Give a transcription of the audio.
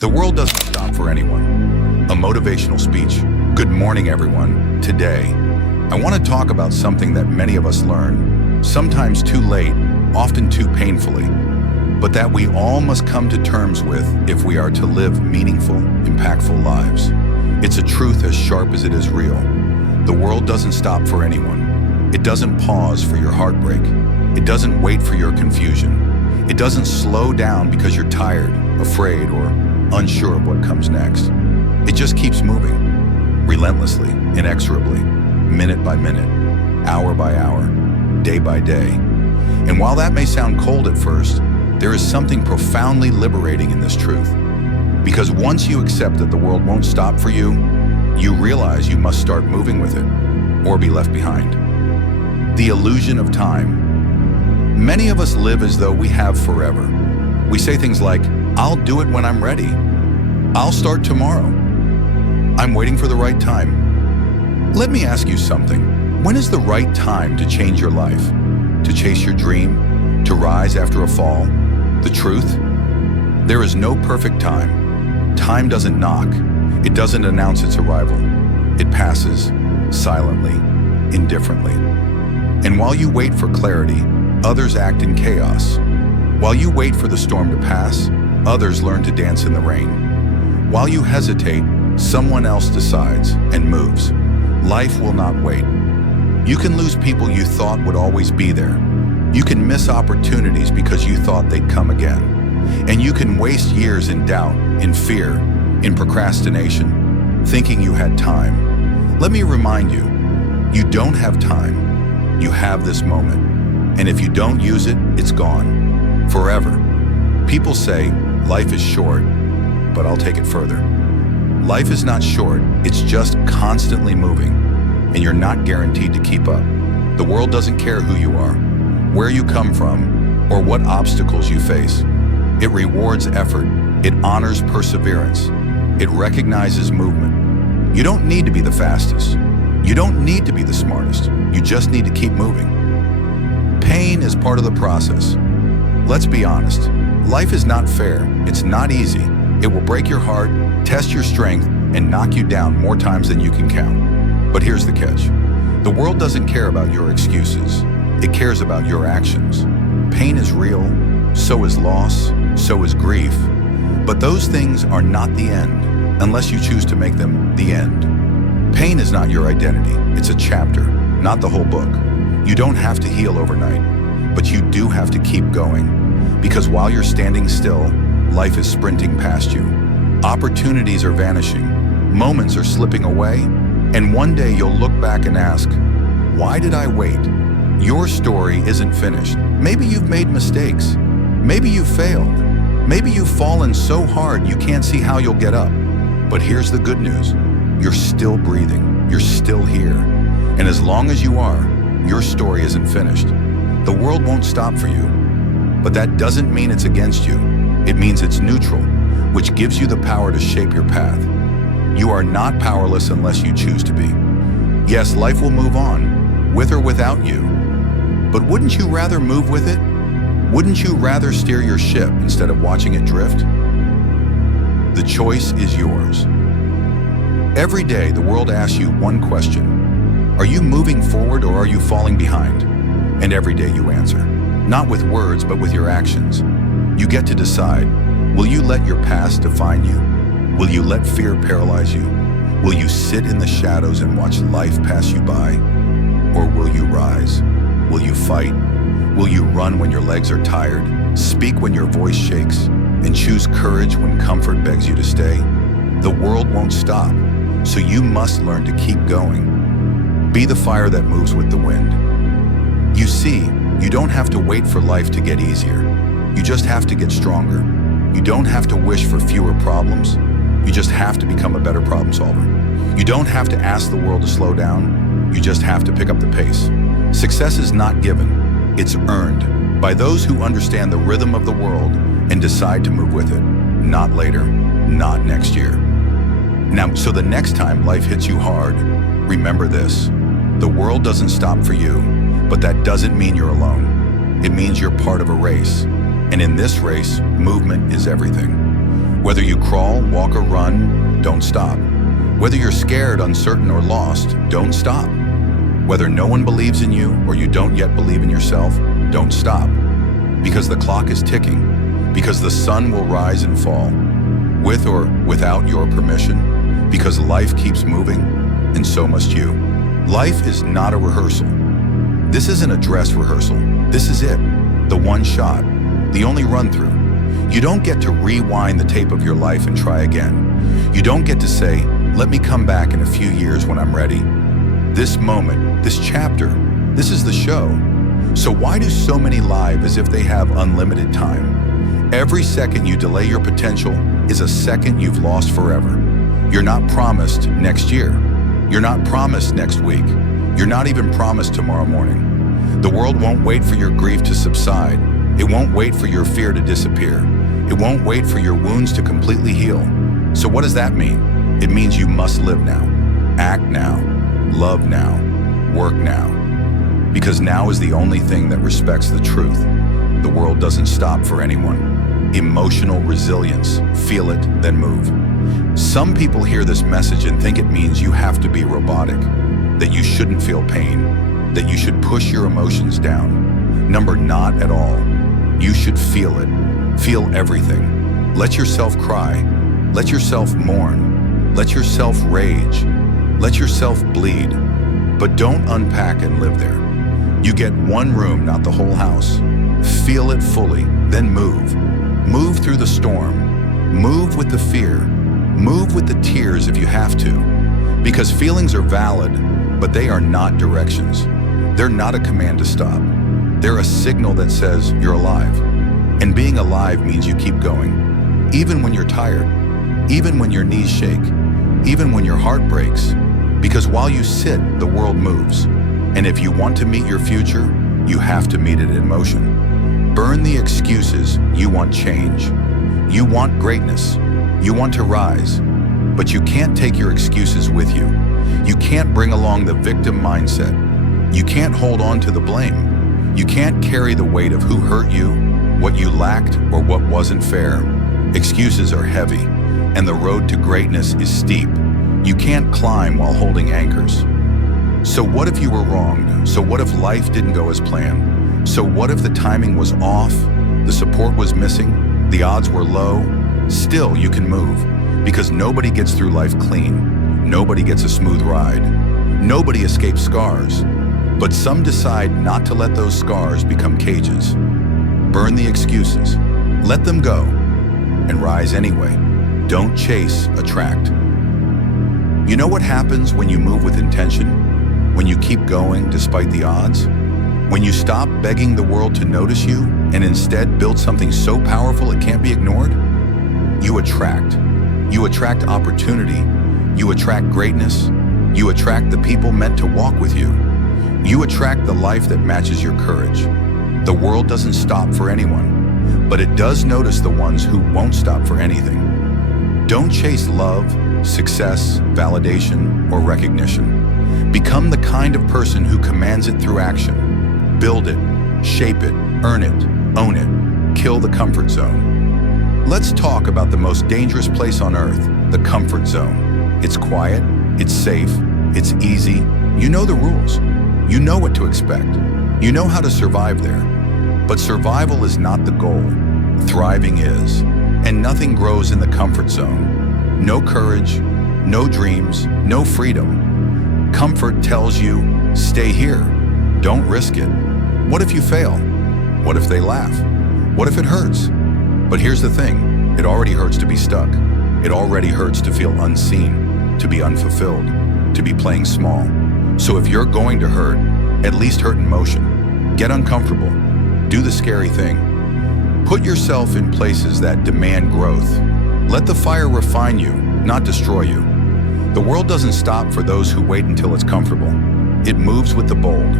The world doesn't stop for anyone. A motivational speech. Good morning, everyone. Today, I want to talk about something that many of us learn, sometimes too late, often too painfully, but that we all must come to terms with if we are to live meaningful, impactful lives. It's a truth as sharp as it is real. The world doesn't stop for anyone. It doesn't pause for your heartbreak. It doesn't wait for your confusion. It doesn't slow down because you're tired, afraid, or unsure of what comes next. It just keeps moving, relentlessly, inexorably, minute by minute, hour by hour, day by day. And while that may sound cold at first, there is something profoundly liberating in this truth. Because once you accept that the world won't stop for you, you realize you must start moving with it, or be left behind. The illusion of time. Many of us live as though we have forever. We say things like, "I'll do it when I'm ready. I'll start tomorrow. I'm waiting for the right time." Let me ask you something. When is the right time to change your life? To chase your dream? To rise after a fall? The truth? There is no perfect time. Time doesn't knock. It doesn't announce its arrival. It passes, silently, indifferently. And while you wait for clarity, others act in chaos. While you wait for the storm to pass, others learn to dance in the rain. While you hesitate, someone else decides and moves. Life will not wait. You can lose people you thought would always be there. You can miss opportunities because you thought they'd come again. And you can waste years in doubt, in fear, in procrastination, thinking you had time. Let me remind you, you don't have time. You have this moment. And if you don't use it, it's gone. Forever. People say, life is short, but I'll take it further. Life is not short, it's just constantly moving, and you're not guaranteed to keep up. The world doesn't care who you are, where you come from, or what obstacles you face. It rewards effort, it honors perseverance, it recognizes movement. You don't need to be the fastest. You don't need to be the smartest. You just need to keep moving. Pain is part of the process. Let's be honest. Life is not fair. It's not easy. It will break your heart, test your strength, and knock you down more times than you can count. But here's the catch. The world doesn't care about your excuses. It cares about your actions. Pain is real, so is loss, so is grief. But those things are not the end, unless you choose to make them the end. Pain is not your identity. It's a chapter, not the whole book. You don't have to heal overnight, but you do have to keep going. Because while you're standing still, life is sprinting past you. Opportunities are vanishing, moments are slipping away, and one day you'll look back and ask, why did I wait? Your story isn't finished. Maybe you've made mistakes. Maybe you've failed. Maybe you've fallen so hard you can't see how you'll get up. But here's the good news. You're still breathing. You're still here. And as long as you are, your story isn't finished. The world won't stop for you. But that doesn't mean it's against you. It means it's neutral, which gives you the power to shape your path. You are not powerless unless you choose to be. Yes, life will move on, with or without you. But wouldn't you rather move with it? Wouldn't you rather steer your ship instead of watching it drift? The choice is yours. Every day, the world asks you one question. Are you moving forward or are you falling behind? And every day you answer. Not with words, but with your actions. You get to decide. Will you let your past define you? Will you let fear paralyze you? Will you sit in the shadows and watch life pass you by? Or will you rise? Will you fight? Will you run when your legs are tired, speak when your voice shakes, and choose courage when comfort begs you to stay? The world won't stop, so you must learn to keep going. Be the fire that moves with the wind. You see, you don't have to wait for life to get easier. You just have to get stronger. You don't have to wish for fewer problems. You just have to become a better problem solver. You don't have to ask the world to slow down. You just have to pick up the pace. Success is not given. It's earned by those who understand the rhythm of the world and decide to move with it. Not later, not next year. Now, so the next time life hits you hard, remember this. The world doesn't stop for you, but that doesn't mean you're alone. It means you're part of a race. And in this race, movement is everything. Whether you crawl, walk, or run, don't stop. Whether you're scared, uncertain, or lost, don't stop. Whether no one believes in you or you don't yet believe in yourself, don't stop. Because the clock is ticking. Because the sun will rise and fall. With or without your permission. Because life keeps moving, and so must you. Life is not a rehearsal. This isn't a dress rehearsal. This is it. The one shot. The only run-through. You don't get to rewind the tape of your life and try again. You don't get to say, let me come back in a few years when I'm ready. This moment, this chapter, this is the show. So why do so many live as if they have unlimited time? Every second you delay your potential is a second you've lost forever. You're not promised next year. You're not promised next week. You're not even promised tomorrow morning. The world won't wait for your grief to subside. It won't wait for your fear to disappear. It won't wait for your wounds to completely heal. So what does that mean? It means you must live now, act now, love now, work now. Because now is the only thing that respects the truth. The world doesn't stop for anyone. Emotional resilience, feel it, then move. Some people hear this message and think it means you have to be robotic, that you shouldn't feel pain, that you should push your emotions down. Not at all. You should feel it. Feel everything. Let yourself cry. Let yourself mourn. Let yourself rage. Let yourself bleed. But don't unpack and live there. You get one room, not the whole house. Feel it fully, then move. Move through the storm. Move with the fear. Move with the tears if you have to. Because feelings are valid, but they are not directions. They're not a command to stop. They're a signal that says you're alive. And being alive means you keep going. Even when you're tired. Even when your knees shake. Even when your heart breaks. Because while you sit, the world moves. And if you want to meet your future, you have to meet it in motion. Burn the excuses. You want change. You want greatness. You want to rise. But you can't take your excuses with you. You can't bring along the victim mindset. You can't hold on to the blame. You can't carry the weight of who hurt you, what you lacked, or what wasn't fair. Excuses are heavy, and the road to greatness is steep. You can't climb while holding anchors. So what if you were wronged? So what if life didn't go as planned? So what if the timing was off, the support was missing, the odds were low? Still, you can move, because nobody gets through life clean. Nobody gets a smooth ride. Nobody escapes scars. But some decide not to let those scars become cages. Burn the excuses. Let them go. And rise anyway. Don't chase, attract. You know what happens when you move with intention? When you keep going despite the odds? When you stop begging the world to notice you and instead build something so powerful it can't be ignored? You attract. You attract opportunity. You attract greatness. You attract the people meant to walk with you. You attract the life that matches your courage. The world doesn't stop for anyone, but it does notice the ones who won't stop for anything. Don't chase love, success, validation, or recognition. Become the kind of person who commands it through action. Build it, shape it, earn it, own it, kill the comfort zone. Let's talk about the most dangerous place on earth, the comfort zone. It's quiet, it's safe, it's easy. You know the rules. You know what to expect. You know how to survive there. But survival is not the goal. Thriving is. And nothing grows in the comfort zone. No courage, no dreams, no freedom. Comfort tells you, stay here. Don't risk it. What if you fail? What if they laugh? What if it hurts? But here's the thing. It already hurts to be stuck. It already hurts to feel unseen, to be unfulfilled, to be playing small. So if you're going to hurt, at least hurt in motion. Get uncomfortable. Do the scary thing. Put yourself in places that demand growth. Let the fire refine you, not destroy you. The world doesn't stop for those who wait until it's comfortable. It moves with the bold.